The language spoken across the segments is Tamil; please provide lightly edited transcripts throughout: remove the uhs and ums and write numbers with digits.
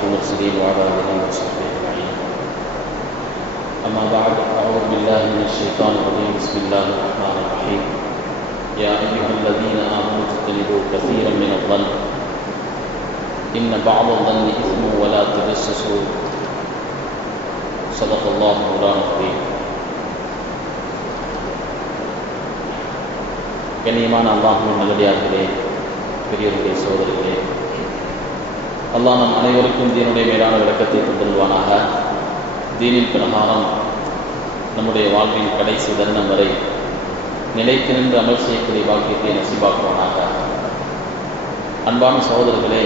أشرف المرسلين وعلى آله وصحبه أجمعين. أما بعد، أعوذ بالله من الشيطان الرجيم. بسم الله الرحمن الرحيم. يا أيها الذين آمنوا اجتنبوا كثيرا من الظن إن بعض الظن إثم ولا تجسسوا. صدق الله مولانا العظيم. கண்ணியமான அல்லாஹ்வின் நல்லடியார்களே, பெரியவர்களே, சோதரர்களே, அல்லாஹ் நம் அனைவருக்கும் தீனுடைய மேலான விளக்கத்தை தந்துள்வானாக. தீனின் பிரகாரம் நம்முடைய வாழ்வின் கடைசி தருணம் வரை நிலைத்து நின்று அமல் செய்யக்கூடிய பாக்கியத்தை நசீபாக்குவானாக. அன்பான சகோதரர்களே,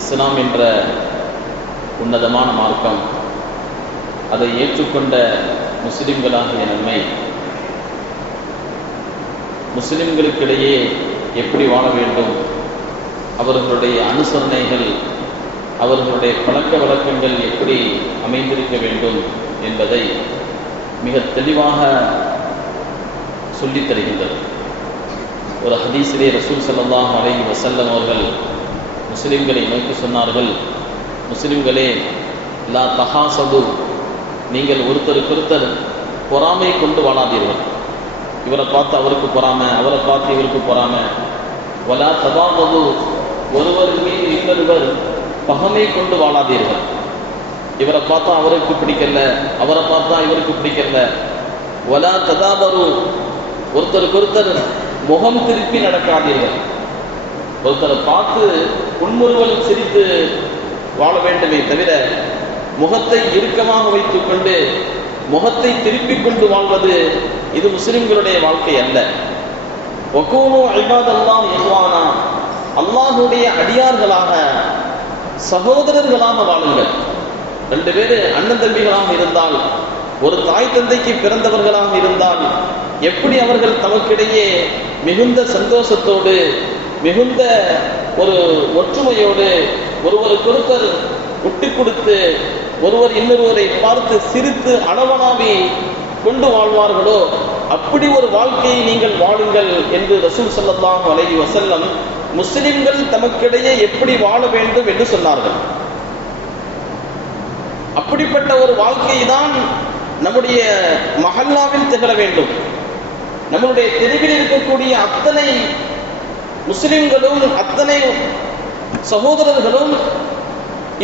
இஸ்லாம் என்ற உன்னதமான மார்க்கம், அதை ஏற்றுக்கொண்ட முஸ்லிம்களாகிய நம்மை முஸ்லிம்களுக்கிடையே எப்படி வாழ வேண்டும், அவர்களுடைய அனுசரணைகள், அவர்களுடைய பழக்க வழக்கங்கள் எப்படி அமைந்திருக்க வேண்டும் என்பதை மிக தெளிவாக சொல்லித் தருகின்றது. ஒரு ஹதீஸிலே ரசூல் ஸல்லல்லாஹு அலைஹி வஸல்லம் அவர்கள் முஸ்லிம்களை நோக்கி சொன்னார்கள், முஸ்லிம்களே, லா தஹாசது, நீங்கள் ஒருத்தருக்கொருத்தர் பொறாமை கொண்டு வாழாதீர்கள். இவரை பார்த்து அவருக்கு பொறாமை, அவரை பார்த்து இவருக்கு பொறாமை. வலா தபாகது, ஒருவர் மீது இன்னொருவர் பகமை கொண்டு வாழாதீர்கள். இவரை பார்த்தா அவருக்கு பிடிக்கல, அவரை பார்த்தா இவருக்கு பிடிக்கல. வலா ததாபரு, ஒருத்தருக்கொருத்தர் முகம் திருப்பி நடக்காதீர்கள். ஒருத்தரை பார்த்து புன்முறுவல் சிரித்து வாழ வேண்டுமே தவிர முகத்தை இறுக்கமாக வைத்துக் கொண்டு முகத்தை திருப்பிக் கொண்டு வாழ்வது இது முஸ்லிம்களுடைய வாழ்க்கை அல்ல. வகூனு இபாதல்லாஹ் இஹ்வானா, அல்லாஹ்வுடைய அடியார்களாக, சகோதரர்களாக வாழுங்கள். ரெண்டு பேரு அண்ணன் தம்பிகளாக இருந்தால், ஒரு தாய் தந்தைக்கு பிறந்தவர்களாக இருந்தால், எப்படி அவர்கள் தமக்கிடையே மிகுந்த சந்தோஷத்தோடு, மிகுந்த ஒரு ஒற்றுமையோடு, ஒருவருக்கொருத்தர் விட்டு கொடுத்து, ஒருவர் இன்னொருவரை பார்த்து சிரித்து அளவனாவி கொண்டு வாழ்வார்களோ, அப்படி ஒரு வாழ்க்கையை நீங்கள் வாழுங்கள் என்று ரசூல் ஸல்லல்லாஹு அலைஹி வஸல்லம் முஸ்லிம்கள் தமக்கிடையே எப்படி வாழ வேண்டும் என்று சொன்னார்கள். அப்படிப்பட்ட ஒரு வாழ்க்கையை தான் நம்முடைய மஹல்லாவில் திகழ வேண்டும். நம்முடைய தெருவில் இருக்கக்கூடிய அத்தனை முஸ்லிம்களும், அத்தனை சகோதரர்களும்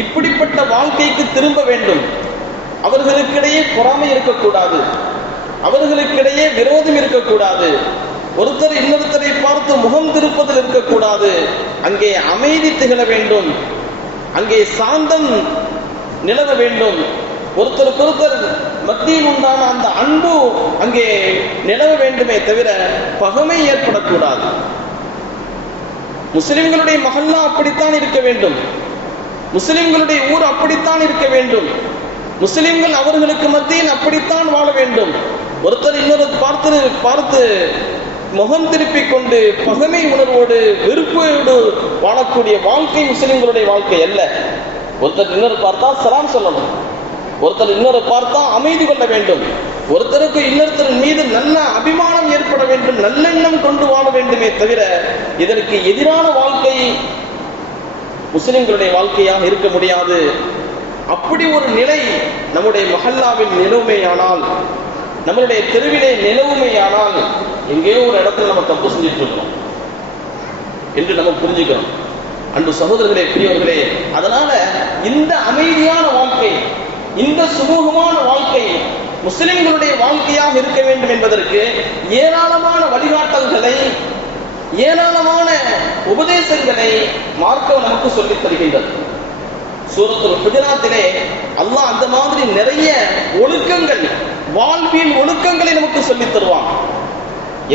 இப்படிப்பட்ட வாழ்க்கைக்கு திரும்ப வேண்டும். அவர்களுக்கிடையே பொறாமை இருக்கக்கூடாது, அவர்களுக்கிடையே விரோதம் இருக்கக்கூடாது, ஒருத்தர் இன்னொருத்தரை பார்த்து முகம் திருப்பதில் இருக்கக்கூடாது. அங்கே அமைதி திகழ வேண்டும், அங்கே சாந்தம் நிலவ வேண்டும். ஒருத்தருக்கொருத்தர் மத்தியில் உண்டான அந்த அன்பு அங்கே நிலவ வேண்டுமே தவிர பகைமை ஏற்படக்கூடாது. முஸ்லிம்களுடைய மஹல்லா அப்படித்தான் இருக்க வேண்டும், முஸ்லிம்களுடைய ஊர் அப்படித்தான் இருக்க வேண்டும், முஸ்லிம்கள் அவர்களுக்கு மத்தியில் அப்படித்தான் வாழ வேண்டும். ஒருத்தர் இன்னொரு பார்த்து முகம் திருப்பிக் கொண்டு பகைமை உணர்வோடு வெறுப்போடு வாழக்கூடிய வாழ்க்கை முஸ்லிம்களுடைய வாழ்க்கை அல்ல. ஒருத்தர் இன்னொரு பார்த்தா சலாம் சொல்லணும், ஒருத்தர் இன்னொரு பார்த்தா அமைதி கொள்ள வேண்டும், ஒருத்தருக்கு இன்னொருத்தர் மீது நல்ல அபிமானம் ஏற்பட வேண்டும், நல்லெண்ணம் கொண்டு வாழ வேண்டுமே தவிர இதற்கு எதிரான வாழ்க்கை முஸ்லிம்களுடைய வாழ்க்கையாக இருக்க முடியாது. அப்படி ஒரு நிலை நம்முடைய மஹல்லாவில் நிலவுமையானால், நம்மளுடைய தெருவிலே நிலவுமையானால், எங்கேயோ ஒரு இடத்துல நம்ம தப்பு செஞ்சுட்டு இருக்கோம் என்று நம்ம புரிஞ்சுக்கிறோம். அன்பு சகோதரர்களே, பெரியவர்களே, அதனால இந்த அமைதியான வாழ்க்கை, இந்த சுமூகமான வாழ்க்கை முஸ்லிம்களுடைய வாழ்க்கையாக இருக்க வேண்டும் என்பதற்கு ஏராளமான வழிகாட்டல்களை, ஏராளமான உபதேசங்களை மார்க்கம் நமக்கு சொல்லித் தருகின்றது. சூரத்துல் ஹுஜராத்திலே அல்லாஹ் அந்த மாதிரி நிறைய ஒழுக்கங்கள், வாழ்வின் ஒழுக்கங்களை நமக்கு சொல்லித் தருவான்.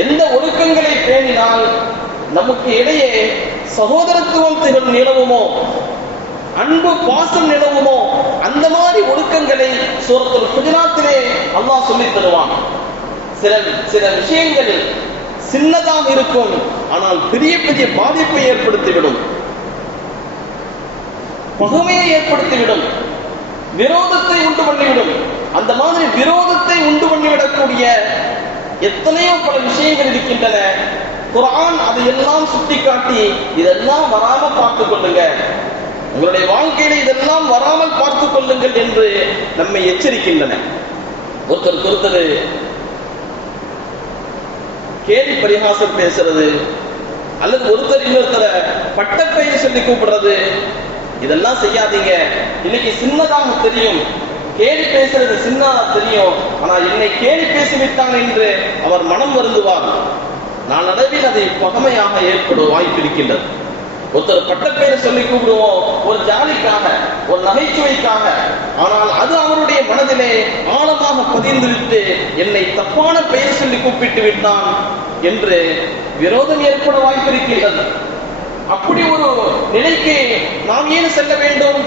எந்த ஒழுக்கங்களை பேணினால் நமக்கு இடையே சகோதரத்துவம் நிலவுமோ, அன்பு பாசம் நிலவுமோ, அந்த மாதிரி ஒழுக்கங்களை சூரத்துல் ஹுஜராத்திலே அல்லாஹ் சொல்லித் தருவான். சில விஷயங்கள் சின்னதாக இருக்கும், ஆனால் பெரிய பெரிய பாதிப்பை ஏற்படுத்திவிடும், பகைமையை ஏற்படுத்திவிடும், விரோதத்தை உண்டு பண்ணிவிடும். அந்த மாதிரி விரோதத்தை உண்டு பண்ணிவிடக்கூடிய எத்தனையோ பல விஷயங்கள் இருக்கின்றன. குர்ஆன் அதையெல்லாம் சுட்டி காட்டி இதெல்லாம் வராம பார்த்துக் கொள்ளுங்க, உங்களுடைய வாழ்க்கையில இதெல்லாம் வராமல் பார்த்துக் கொள்ளுங்கள் என்று நம்மை எச்சரிக்கின்றன. ஒருத்தர் கேலி பரிகாசம் பேசுறது, அல்லது ஒருத்தர் இன்னொருத்தர பட்டப்பெயர் சொல்லி கூப்பிடுறது, இதெல்லாம் செய்யாதீங்க. இன்னைக்கு சின்னதாக தெரியும், கேலி பேசுறது சின்னதா தெரியும், ஆனா என்னை கேலி பேசிவிட்டான் என்று அவர் மனம் வருந்துவார். நாளடைவில் அதை பகமையாக ஏற்பட வாய்ப்பு இருக்கின்றது. ஒருத்தர் பட்டப்பெயரை சொல்லி கூப்பிடுவோம் ஒரு ஜாலிக்காக, ஒரு நகைச்சுவைக்காக, ஆனால் அது அவருடைய மனதிலே ஆழமாக பதிந்துவிட்டு என்னை தப்பான பெயர் சொல்லி கூப்பிட்டு விட்டான் என்று விரோதம் ஏற்பட வாய்ப்பு இருக்கின்றது. அப்படி ஒரு நிலைக்கு நாம் ஏன் செல்ல வேண்டும்?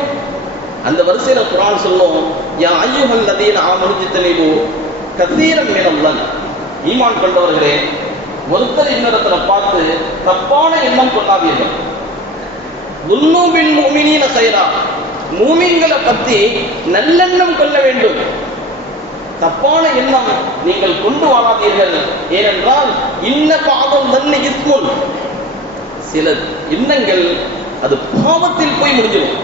அந்த வரிசையில குர்ஆன் சொல்லும், யா அய்யுஹல் லதீன ஆமனு ஜித்தனிபு கஸீரன் மினல் ஈமான் கொண்டவர்களே, ஒருத்தர் இன்னொருத்தரை பார்த்து தப்பான எண்ணம் கொள்ளாதீர்கள். துன்னூபில் முஃமினீன கைரா, மூமின்களை பத்தி நல்லெண்ணம் கொள்ள வேண்டும். தப்பான எண்ணம் நீங்கள் கொண்டு வராதீர்கள். ஏனென்றால் இன்ன பாவம் தன்னை இஸ்முன், சில எண்ணங்கள் அது பாவத்தில் போய் முடிஞ்சிடும்.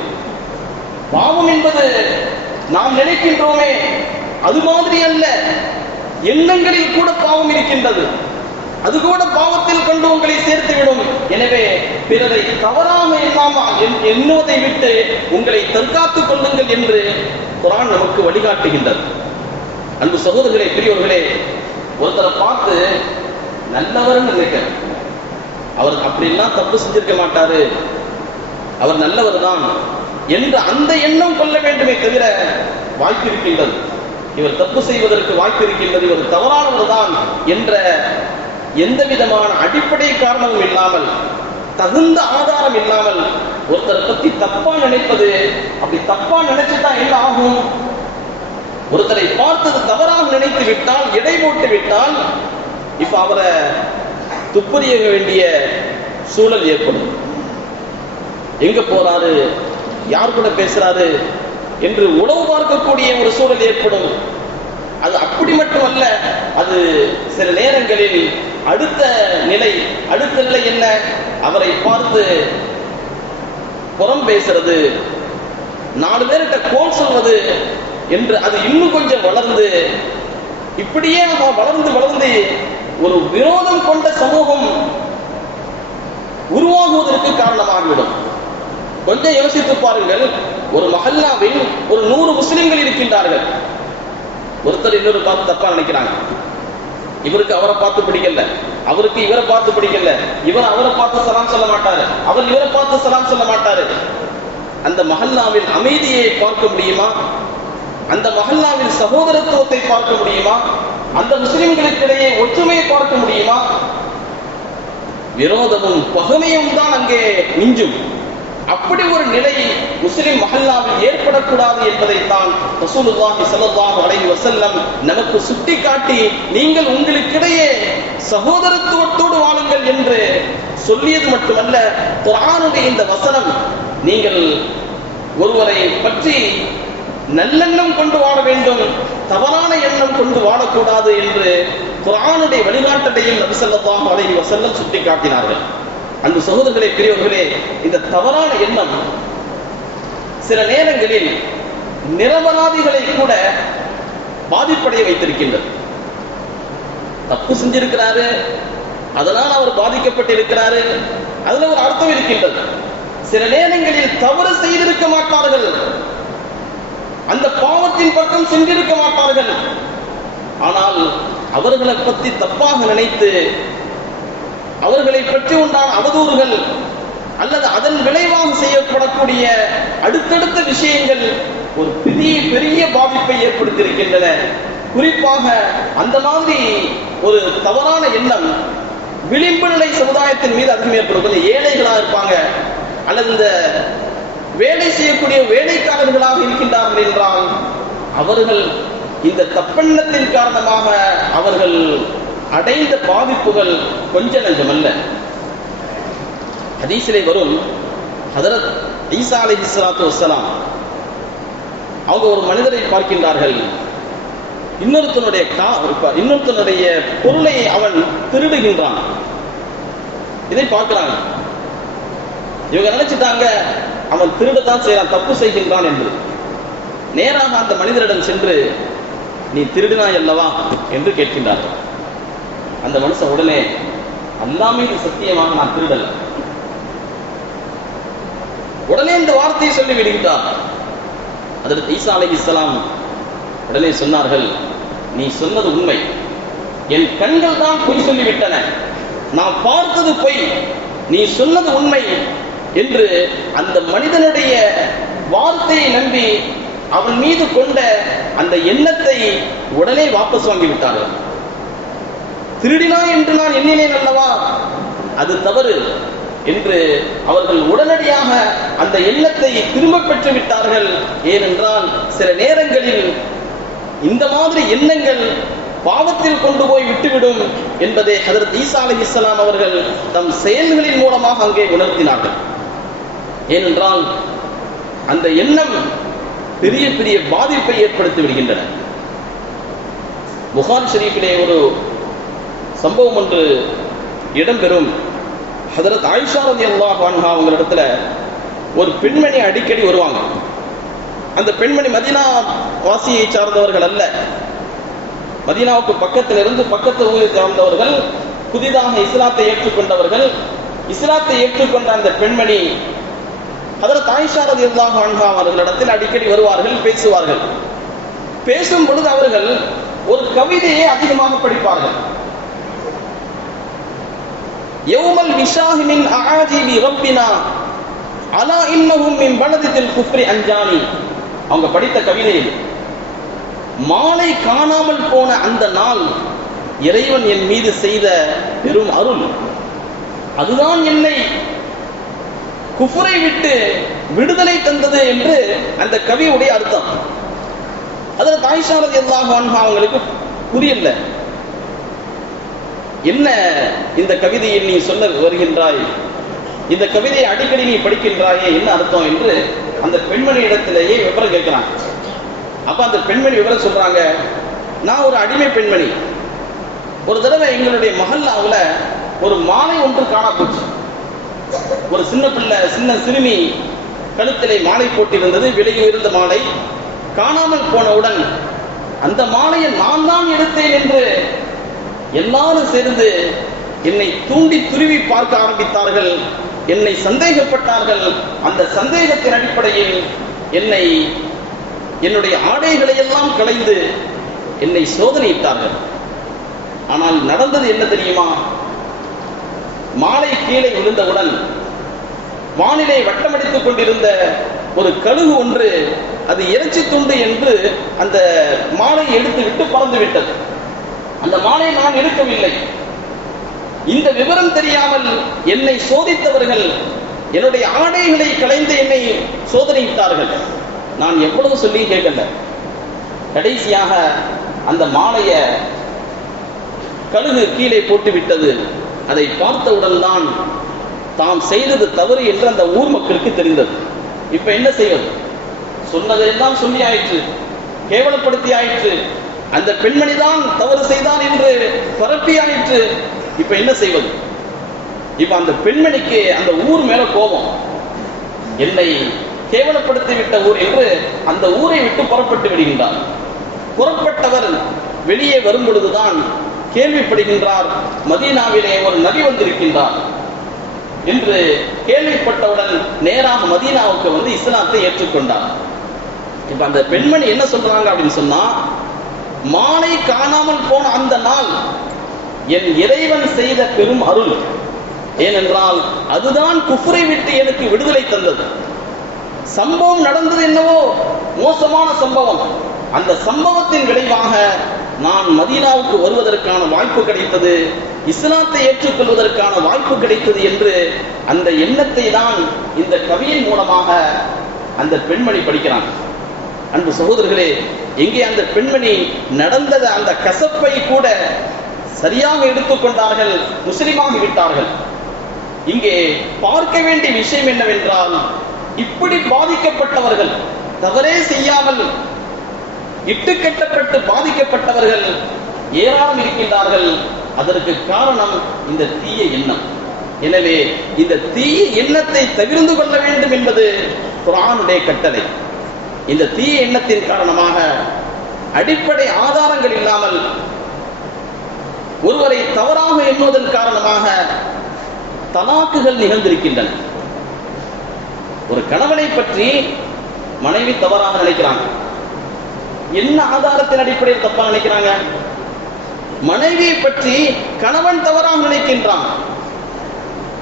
பாவம் என்பது நாம் நினைக்கின்றோமே அது மாதிரி அல்ல, எண்ணங்களில் கூட பாவம் இருக்கின்றது. அது கூட பாவத்தில் கொண்டு உங்களை சேர்த்துவிடும். எனவே பிறரை தவறாக எண்ணுவதை விட்டு உங்களை தற்காத்துக் கொள்ளுங்கள் என்று குர்ஆன் நமக்கு வழிகாட்டுகின்றது. அன்பு சகோதரர்களே, பெரியவர்களே, ஒருத்தரை பார்த்து நல்லவர்னு நினைக்க, அவர் அப்படிலாம் தப்பு செஞ்சிருக்க மாட்டாரு, அவர் நல்லவர் தான் என்று அந்த எண்ணம் கொள்ள வேண்டுமே தவிர, வாய்ப்பு இருக்கின்றது இவர் தப்பு செய்வதற்கு வாய்ப்பு இருக்கின்றது, இவர் தவறானவர் தான் என்ற எந்த விதமான அடிப்படை காரணமும் இல்லாமல், தகுந்த ஆதாரம் இல்லாமல் ஒருத்தரை பத்தி தப்பா நினைப்பது, அப்படி தப்பா நினைச்சுதான் என்ன ஆகும்? ஒருத்தரை பார்த்தது தவறாக நினைத்து விட்டால், எடை போட்டு விட்டால், இப்ப அவரை துப்பறிய வேண்டிய சூழல் ஏற்படும். எங்க போறாரு, யார் கூட பேசுறாரு என்று உளவு பார்க்கக்கூடிய ஒரு சூழல் ஏற்படும். அது அப்படி மட்டுமல்ல, அது சில நேரங்களில் அடுத்த நிலை என்ன, அவரை பார்த்து புறம் பேசுறது, 4 பேர்கிட்ட கோல் சொல்வது என்று அது இன்னும் கொஞ்சம் வளர்ந்து, இப்படியே வளர்ந்து ஒரு விரோதம் கொண்ட சமூகம் உருவாகுவதற்கு காரணமாகிவிடும். கொஞ்சம் யோசித்து பாருங்கள், ஒரு மஹல்லாவில் ஒரு 100 முஸ்லிம்கள் இருக்கின்றார்கள். ஒருத்தர் இன்னொரு பார்த்து தப்பா நினைக்கிறாங்க. இவருக்கு அவரை பார்த்து பிடிக்கல, அவருக்கு இவரை பார்த்து பிடிக்கல, இவர் அவரை பார்த்து சலாம் சொல்ல மாட்டாரு, அவர் இவரை பார்த்து சலாம் சொல்ல மாட்டாரு. அந்த மஹல்லாவில் அமைதியை பார்க்க முடியுமா? அந்த மஹல்லாவில் சகோதரத்துவத்தை பார்க்க முடியுமா? அந்த முஸ்லிம்களுக்கு இடையே ஒற்றுமையை பார்க்க முடியுமா? விரோதமும் பகைமையும் தான் அங்கே மிஞ்சும். அப்படி ஒரு நிலை முஸ்லிம் மஹல்லாவில் ஏற்படக்கூடாது என்பதைத்தான் ரசூலுல்லாஹி ஸல்லல்லாஹு அலைஹி வஸல்லம் நமக்கு சுட்டிக்காட்டி, நீங்கள் உங்களுக்கிடையே சகோதரத்துவத்தோடு வாழுங்கள் என்று சொல்லியது மட்டுமல்ல, குர்ஆனுடைய இந்த வசனம், நீங்கள் ஒருவரை பற்றி நல்லெண்ணம் கொண்டு வாழ வேண்டும், தவறான எண்ணம் கொண்டு வாழக்கூடாது என்று குர்ஆனுடைய வழிகாட்டலையும் நபி ஸல்லல்லாஹு அலைஹி வஸல்லம் சுட்டிக்காட்டினார்கள். அன்பு சகோதரர்களே, பெரியவர்களே, இந்த தவறான எண்ணம் சில நேரங்களில் நிரபராதிகளை கூட பாதிப்படைய வைத்திருக்கின்றது. தப்பு செஞ்சிருக்கிறாரு, அதனால் அவர் பாதிக்கப்பட்டிருக்கிறாரு, அதுல ஒரு அர்த்தம் இருக்கின்றது. சில நேரங்களில் தவறு செய்திருக்க மாட்டார்கள், அந்த பாவத்தின் பக்கம் சென்றிருக்க மாட்டார்கள், ஆனால் அவர்களை பற்றி தப்பாக நினைத்து அவர்களை பற்றி உண்டான அவதூறுகள் அல்லது அதன் விளைவாக செய்யப்படக்கூடிய அடுத்தடுத்த விஷயங்கள் ஒரு பெரிய பாதிப்பை ஏற்படுத்தியிருக்கின்றன. குறிப்பாக அந்த மாதிரி ஒரு தவறான எண்ணம் விளிம்பு நிலை சமுதாயத்தின் மீது அதிகம் ஏற்படும். கொஞ்சம் ஏழைகளா இருப்பாங்க, அல்லது இந்த வேலை செய்யக்கூடிய வேலைக்காரர்களாக இருக்கின்றார்கள் என்றால் அவர்கள் இந்த தப்பெண்ணத்தின் காரணமாக அவர்கள் அடைந்த பாதிப்புகள் கொஞ்ச நஞ்சமல்ல. ஹதீஸிலே வரும், ஹதரத் ஈசா அலைஹிஸ்ஸலாத்து வஸ்ஸலாம் அவங்க ஒரு மனிதரை பார்க்கின்றார்கள். இன்னொருத்தனுடைய பொருளை அவன் திருடுகின்றான். இதை பார்க்கிறாங்க. இவங்க நினைச்சிட்டாங்க அவன் திருடத்தான் செய்யறான், தப்பு செய்கின்றான் என்று. நேராக அந்த மனிதரிடம் சென்று, நீ திருடினாய் அல்லவா என்று கேட்கின்றார்கள். அந்த மனுஷன் உடனே, அல்லாஹ் மீது சத்தியமாக நான் திருடல. உடனே இந்த வார்த்தையை சொல்லி விடுகின்றார். அதற்கு ஈசா அலைஹிஸ்ஸலாம் உடனே சொன்னார்கள், நீ சொன்னது உண்மை, என் கண்கள் தான் பொய் சொல்லிவிட்டன, நான் பார்த்தது பொய், நீ சொன்னது உண்மை என்று அந்த மனிதனுடைய வார்த்தையை நம்பி அவன் மீது கொண்ட அந்த எண்ணத்தை உடனே வாபஸ் வாங்கிவிட்டார்கள். திருடினா என்று நான் எண்ணினேன் அல்லவா, அது தவறு என்று அவர்கள் உடனடியாக அந்த எண்ணத்தை திரும்ப பெற்று விட்டார்கள். ஏனென்றால் சில நேரங்களில் இந்த மாதிரி எண்ணங்கள் பாவத்தில் கொண்டு போய் விட்டுவிடும் என்பதை ஹஜ்ரத் ஈசா அலைஹிஸ்ஸலாம் அவர்கள் தம் செயல்களின் மூலமாக அங்கே உணர்த்தினார்கள். ஏனென்றால் அந்த எண்ணம் பெரிய பெரிய பாதிப்பை ஏற்படுத்தி விடுகின்றன. புகாரி ஷரீஃபிலே ஒரு சம்பவம் ஒன்று இடம்பெறும். ஹஜ்ரத் ஆயிஷா ரலியல்லாஹு அன்ஹா அவங்களிடத்துல ஒரு பெண்மணி அடிக்கடி வருவாங்க. அந்த பெண்மணி மதீனா வாசியை சார்ந்தவர்கள் அல்ல, மதீனாவுக்கு பக்கத்திலிருந்து பக்கத்து ஊரை சார்ந்தவர்கள், புதிதாக இஸ்லாத்தை ஏற்றுக்கொண்டவர்கள். இஸ்லாத்தை ஏற்றுக்கொண்ட அந்த பெண்மணி ஹஜ்ரத் ஆயிஷா ரலியல்லாஹு அன்ஹா அவர்களிடத்தில் அடிக்கடி வருவார்கள், பேசுவார்கள். பேசும் பொழுது அவர்கள் ஒரு கவிதையை அதிகமாக படிப்பார்கள். யௌமல் விஷாஹி மின் அஆஜிபி ரப்பினா அலா இன்னஹும் மின் பலதில் குஃப்ரி அன்ஜானி. அவங்க படித்த கவிதை, மாலை காணாமல் போன அந்த நாள் இறைவன் என் மீது செய்த பெரும் அருள், அதுதான் என்னை குஃப்ரை விட்டு விடுதலை தந்தது என்று அந்த கவியுடைய அர்த்தம். அதில் ஆயிஷா ரலியல்லாஹு அன்ஹா அவங்களுக்கு புரியல, என்ன இந்த கவிதையை நீ சொல்ல வருகின்றாய், இந்த கவிதையை அடிக்கடி நீ படிக்கின்றாயே, என்ன அர்த்தம் என்று அந்த பெண்மணி இடத்திலேயே விவரம் கேட்கிறாங்க. அப்ப அந்த பெண்மணி விவரம் சொல்றாங்க, நான் ஒரு அடிமை பெண்மணி, ஒரு தடவை எங்களுடைய மஹல்லாவுல ஒரு மாலை ஒன்று காணா போச்சு. ஒரு சின்ன பிள்ளை, சின்ன சிறுமி கழுத்திலே மாலை போட்டிருந்தது, விலையில் இருந்த மாலை காணாமல் போனவுடன் அந்த மாலையை நான் தான் எடுத்தேன் என்று எல்லாரும் சேர்ந்து என்னை தூண்டி துருவி பார்க்க ஆரம்பித்தார்கள், என்னை சந்தேகப்பட்டார்கள். அந்த சந்தேகத்தின் அடிப்படையில் என்னுடைய ஆடைகளை எல்லாம் களைந்து என்னை சோதனையிட்டார்கள். ஆனால் நடந்தது என்ன தெரியுமா, மாலை கீழே விழுந்தவுடன் வானிலை வட்டமடித்துக் கொண்டிருந்த ஒரு கழுகு ஒன்று, அது இறைச்சி துண்டு என்று அந்த மாலையை எடுத்து விட்டு பறந்து விட்டது. அந்த மாலையை நான் எடுக்கவில்லை. இந்த விவரம் தெரியாமல் என்னை சோதித்தவர்கள் என்னுடைய ஆடைகளை களைந்து என்னை சோதனையிட்டார்கள். நான் எவ்வளவு சொல்லி கேட்கல. கடைசியாக அந்த மாலைய கழுகு கீழே போட்டு விட்டது. அதை பார்த்தவுடன் தான் தாம் செய்தது தவறு என்று அந்த ஊர் மக்களுக்கு தெரிந்தது. இப்ப என்ன செய்வது, சொன்னதெல்லாம் சொல்லி ஆயிற்று, கேவலப்படுத்தி ஆயிற்று, அந்த பெண்மணிதான் தவறு செய்தான் என்று பரப்பி ஆயிற்று. இப்ப என்ன செய்வது? இப்ப அந்த பெண்மணிக்கு அந்த ஊர் மேல கோபம், என்னை கேவலப்படுத்தி விட்ட ஊர் என்று அந்த ஊரை விட்டு புறப்பட்டு விடுகின்றார். புறப்பட்டவர் வெளியே வரும் பொழுதுதான் கேள்விப்படுகின்றார், மதீனாவிலே ஒரு நபி வந்திருக்கின்றார் என்று கேள்விப்பட்டவுடன் நேராக மதீனாவுக்கு வந்து இஸ்லாத்தை ஏற்றுக்கொண்டார். இப்ப அந்த பெண்மணி என்ன சொல்றாங்க அப்படின்னு சொன்னா, மாலை காணாமல் போன அந்த நாள் என் இறைவன் செய்த பெரும் அருள், ஏனென்றால் அதுதான் குஃப்ரை விட்டு எனக்கு விடுதலை தந்தது. சம்பவம் நடந்தது என்னவோ மோசமான சம்பவம், அந்த சம்பவத்தின் விளைவாக நான் மதீனாவுக்கு வருவதற்கான வாய்ப்பு கிடைத்தது, இஸ்லாத்தை ஏற்றுக்கொள்வதற்கான வாய்ப்பு கிடைத்தது என்று அந்த எண்ணத்தை தான் இந்த கவியின் மூலமாக அந்த பெண்மணி படிக்கிறான். அன்பு சகோதரர்களே, எங்கே அந்த பெண்மணி நடந்தது அந்த கசப்பை கூட சரியாக எடுத்துக்கொண்டார்கள், முஸ்லிமாகி விட்டார்கள். இங்கே பார்க்க வேண்டிய விஷயம் என்னவென்றால், இப்படி பாதிக்கப்பட்டவர்கள், தவறே செய்யாமல் இட்டுக்கட்டப்பட்டு பாதிக்கப்பட்டவர்கள் ஏராளம் இருக்கின்றார்கள். அதற்கு காரணம் இந்த தீய எண்ணம். எனவே இந்த தீய எண்ணத்தை தவிர்த்து கொள்ள வேண்டும் என்பது குர்ஆனுடைய கட்டளை. இந்த தீய எண்ணத்தின் காரணமாக அடிப்படை ஆதாரங்கள் இல்லாமல் ஒருவரை தவறாக எண்ணுவதன் காரணமாக தலாக்குகள் நிகழ்ந்திருக்கின்றன. ஒரு கணவனை பற்றி மனைவி தவறாக நினைக்கிறாங்க. என்ன ஆதாரத்தின் அடிப்படையில் தப்பா நினைக்கிறாங்க? மனைவியை பற்றி கணவன் தவறாக நினைக்கின்றான்.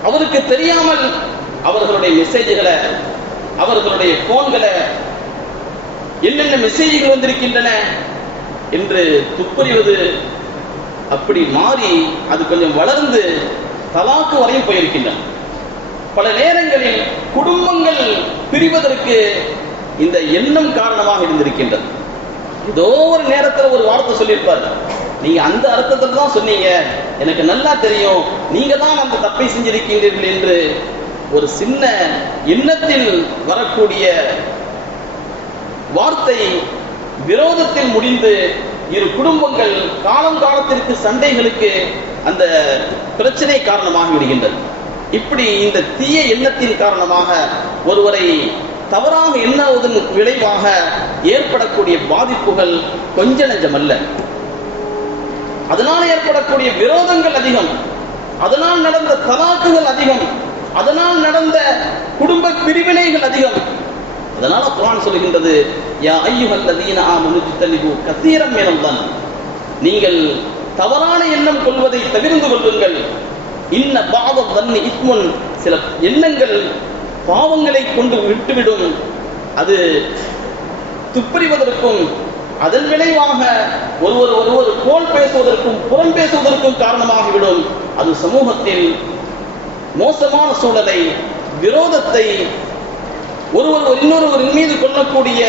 அவருக்கு தெரியாமல் அவர்களுடைய மெசேஜ்களை, அவர்களுடைய போன்களை, என்னென்ன மெசேஜ்கள் வந்திருக்கின்றன என்று துப்பறிவது அப்படி மாறி அது கொஞ்சம் வளர்ந்து தலாக்கு வரையும் போயிருக்கின்றன. பல நேரங்களில் குடும்பங்கள் பிரிவதற்கு இந்த எண்ணம் காரணமாக இருந்திருக்கின்றது. ஏதோ ஒரு நேரத்தில் ஒரு வார்த்தை சொல்லியிருப்பார், நீங்க அந்த அர்த்தத்தில் தான் சொன்னீங்க, எனக்கு நல்லா தெரியும், நீங்க தான் அந்த தப்பை செஞ்சிருக்கின்றீர்கள் என்று ஒரு சின்ன எண்ணத்தில் வரக்கூடிய வார்த்தை விரோதத்தில் முடிந்து இரு குடும்பங்கள் காலம் காலத்திற்கு சண்டைகளுக்கு அந்த பிரச்சனை காரணமாக விடுகின்றது. இப்படி இந்த தீய எண்ணத்தின் காரணமாக ஒருவரை தவறாக எண்ணுவதன் விளைவாக ஏற்படக்கூடிய பாதிப்புகள் கொஞ்ச நெஞ்சமல்ல. அதனால் ஏற்படக்கூடிய விரோதங்கள் அதிகம், அதனால் நடந்த தலாக்குகள் அதிகம், அதனால் நடந்த குடும்ப பிரிவினைகள் அதிகம். அதனால குர்ஆன் சொல்கின்றது, யா அய்யுஹல்லதீன ஆமனு ஜ்தனிபு கஸீரம் மினல், நீங்கள் தவறான எண்ணம் கொள்வதை தவிர்த்து கொள்ளுங்கள். இன்ன பஅத ظنி இஸ்முன், சில எண்ணங்கள் பாவங்களை கொண்டு விட்டுவிடும். அது துப்பறிவதற்கும் அதன் விளைவாக ஒருவர் கோல் பேசுவதற்கும் புறம் பேசுவதற்கும் காரணமாகிவிடும். அது சமூகத்தில் மோசமான சூழலை, விரோதத்தை, ஒருவர் இன்னொருவரின் மீது கொள்ளக்கூடிய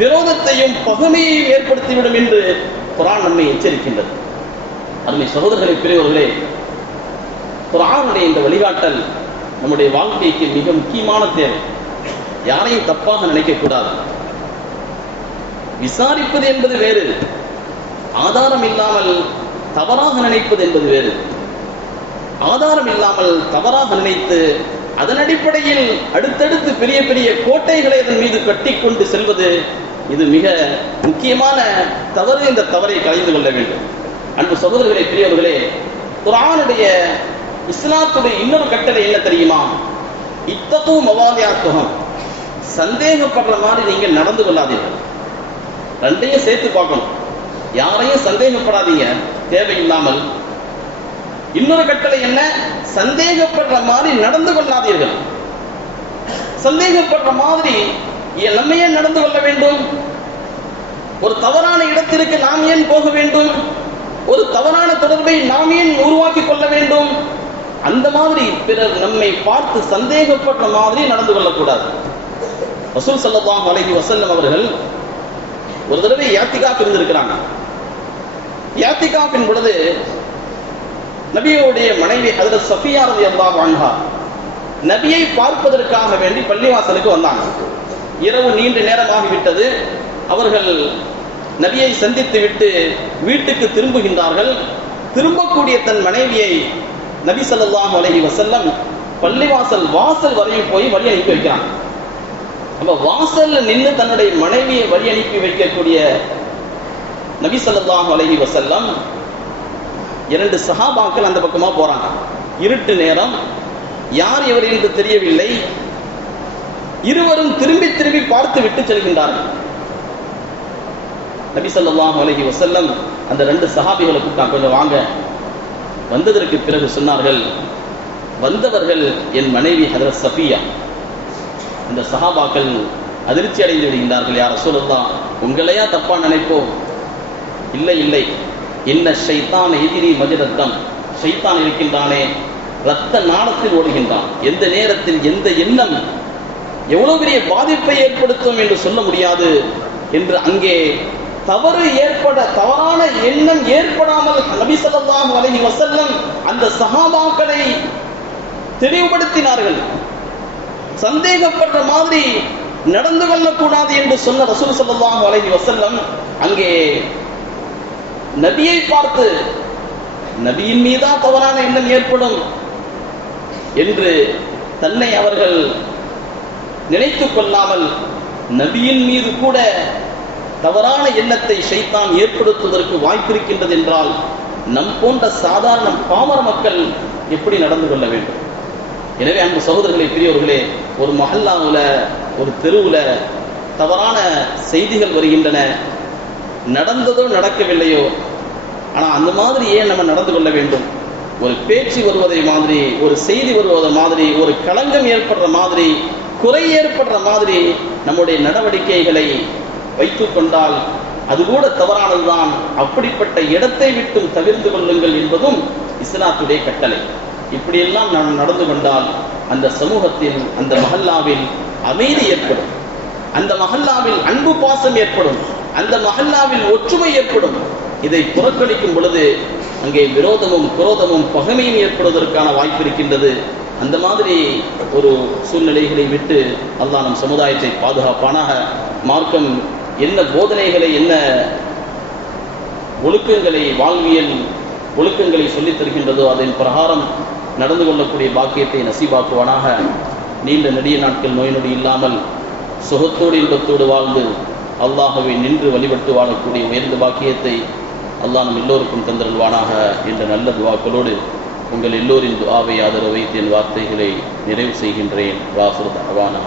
விரோதத்தையும் பகைமையையும் ஏற்படுத்திவிடும் என்று குர்ஆன் நம்மை எச்சரிக்கின்றது. அருமை சகோதரர்களே, பெரியவர்களே, குர்ஆனுடைய இந்த வழிகாட்டல் நம்முடைய வாழ்க்கைக்கு மிக முக்கியமான தேவை. யாரையும் தப்பாக நினைக்க கூடாது. விசாரிப்பது என்பது வேறு, ஆதாரம் இல்லாமல் தவறாக நினைப்பது என்பது வேறு. ஆதாரம் இல்லாமல் தவறாக நினைத்து அதன் அடிப்படையில் அடுத்தடுத்து பெரிய பெரிய கோட்டைகளை அதன் மீது கட்டிக்கொண்டு செல்வது, இது மிக முக்கியமான தவறு. இந்த தவறை கலைந்து கொள்ள வேண்டும். அன்பு சகோதரர்களே, பெரியவர்களே, குர்ஆனுடைய இஸ்லாத்துடைய இன்னொரு கட்டளை என்ன தெரியுமா? இத்தகு மவாதியாத்துகம், சந்தேகப்படுற மாதிரி நீங்கள் நடந்து கொள்ளாதீர்கள். ரெண்டையும் சேர்த்து பார்க்கணும். யாரையும் சந்தேகப்படாதீங்க தேவையில்லாமல். இன்னொரு கட்டளை என்ன? சந்தேகப்படுற மாதிரி நடந்து கொள்ளாதீர்கள். சந்தேகப்படுற மாதிரி நம்ம ஏன் நடந்து கொள்ள வேண்டும்? ஒரு தவறான இடத்திற்கு நாம் ஏன் போக வேண்டும்? ஒரு தவறான தொடர்பை நாம் ஏன் உருவாக்கி கொள்ள வேண்டும்? அந்த மாதிரி பிறர் நம்மை பார்த்து சந்தேகப்படுற மாதிரி நடந்து கொள்ளக்கூடாது. ரசூல் ஸல்லல்லாஹு அலைஹி வஸல்லம் அவர்கள் ஒரு தடவை இஅ்திகாஃப் இருந்திருக்கிறாங்க. இஅ்திகாஃபின் பொழுது நபியுடைய மனைவி ஹஜ்ரத் ஸஃபியா ரலியல்லாஹு அன்ஹா நபியை பார்ப்பதற்காக வேண்டி பள்ளிவாசலுக்கு வந்தாங்க. இரவு நீண்ட நேரமாகிவிட்டது. அவர்கள் நபியை சந்தித்து விட்டு வீட்டுக்கு திரும்புகின்றார்கள். திரும்பக்கூடிய தன் மனைவியை நபி ஸல்லல்லாஹு அலைஹி வஸல்லம் பள்ளிவாசல் வாசல் வரையும் போய் வழி அனுப்பி வைக்கிறாங்க. அப்ப வாசல்ல நின்று தன்னுடைய மனைவியை வழி அனுப்பி வைக்கக்கூடிய நபி ஸல்லல்லாஹு அலைஹி வஸல்லம் இரண்டு சஹாபாக்கள் அந்த பக்கமா போறாங்க. இருட்டு நேரம், யார் இவர் என்று தெரியவில்லை. இருவரும் திரும்பி திரும்பி பார்த்து விட்டு செல்கின்றார்கள். நபி ஸல்லல்லாஹு அலைஹி வஸல்லம் அந்த ரெண்டு சஹாபிகளை கூப்பிட்டாங்க, கொஞ்சம் வாங்க. வந்ததற்கு பிறகு சொன்னார்கள், வந்தவர்கள் என் மனைவி ஹஜ்ரத் ஸஃபியா. இந்த சஹாபாக்கள் அதிர்ச்சி அடைந்து விடுகின்றார்கள், யார் ரசூலுல்லாஹ், உங்களையா தப்பா நினைப்போம்? இல்லை இல்லை, என்ன ஷைத்தான் எதிரி மஜரத்தம், ஷைத்தான் இருக்கின்றானே, இரத்த நாளத்தில் ஓடுகின்றான். எந்த நேரத்தில் எந்த எண்ணம் எவ்வளவு பெரிய பாதிப்பை ஏற்படுத்தும் என்று சொல்ல முடியாது என்று அங்கே தவறு ஏற்பட, தவறான எண்ணம் ஏற்படாமல் நபி ஸல்லல்லாஹு அலைஹி வஸல்லம் அந்த சஹாபாக்களை தெளிவுபடுத்தினார்கள். சந்தேகப்படுற மாதிரி நடந்து கொள்ளக்கூடாது என்று சொன்ன ரசூல் ஸல்லல்லாஹு அலைஹி வஸல்லம் அங்கே நபியை பார்த்து, நபியின் மீதா தவறான எண்ணம் ஏற்படும், என்று தன்னை அவர்கள் நினைத்துக் கொள்ளாமல் நபியின் மீது கூட தவறான எண்ணத்தை ஷைத்தான் ஏற்படுத்துவதற்கு வாய்ப்பிருக்கின்றது என்றால் நம் போன்ற சாதாரண பாமர மக்கள் எப்படி நடந்து கொள்ள வேண்டும்? எனவே அன்பு சகோதரர்களே, பெரியவர்களே, ஒரு மஹல்லாவில் ஒரு தெருவில் தவறான செய்திகள் வருகின்றன, நடந்ததோ நடக்கவில்லையோ, ஆனால் அந்த மாதிரி ஏன் நம்ம நடந்து கொள்ள வேண்டும்? ஒரு பேச்சு வருவதை மாதிரி, ஒரு செய்தி வருவதை மாதிரி, ஒரு களங்கம் ஏற்படுற மாதிரி, குறை ஏற்படுற மாதிரி நம்முடைய நடவடிக்கைகளை வைத்துக் கொண்டால் அது கூட தவறானதுதான். அப்படிப்பட்ட இடத்தை விட்டும் தவிர்த்து கொள்ளுங்கள் என்பதும் இஸ்லாத்துடைய கட்டளை. இப்படியெல்லாம் நாம் நடந்து கொண்டால் அந்த சமூகத்தில், அந்த மஹல்லாவில் அமைதி ஏற்படும், அந்த மஹல்லாவில் அன்பு பாசம் ஏற்படும், அந்த மஹல்லாவில் ஒற்றுமை ஏற்படும். இதை புறக்கணிக்கும் பொழுது அங்கே விரோதமும் குரோதமும் பகைமையும் ஏற்படுவதற்கான வாய்ப்பு இருக்கின்றது. அந்த மாதிரி ஒரு சூழ்நிலைகளை விட்டு அல்லாஹ் நம் சமுதாயத்தை பாதுகாப்பானாக. மார்க்கம் என்ன போதனைகளை, என்ன ஒழுக்கங்களை, வாழ்வியல் ஒழுக்கங்களை சொல்லித் தருகின்றதோ அதன் பிரகாரம் நடந்து கொள்ளக்கூடிய பாக்கியத்தை நசீபாக்குவானாக. நீண்ட நெடிய நாட்கள் நோய் நொடி இல்லாமல் சுகத்தோடு இன்பத்தோடு வாழ்ந்து அல்லாஹ்வை நின்று வழிபட்டு வாழக்கூடிய உயர்ந்த பாக்கியத்தை அல்லாஹ் நம் எல்லோருக்கும் தந்தருள்வானாக என்ற நல்ல துவாக்களோடு உங்கள் எல்லோரின் துஆவை ஆதரவை என் வார்த்தைகளை நிறைவு செய்கின்றேன். வாசுர தஅவானா.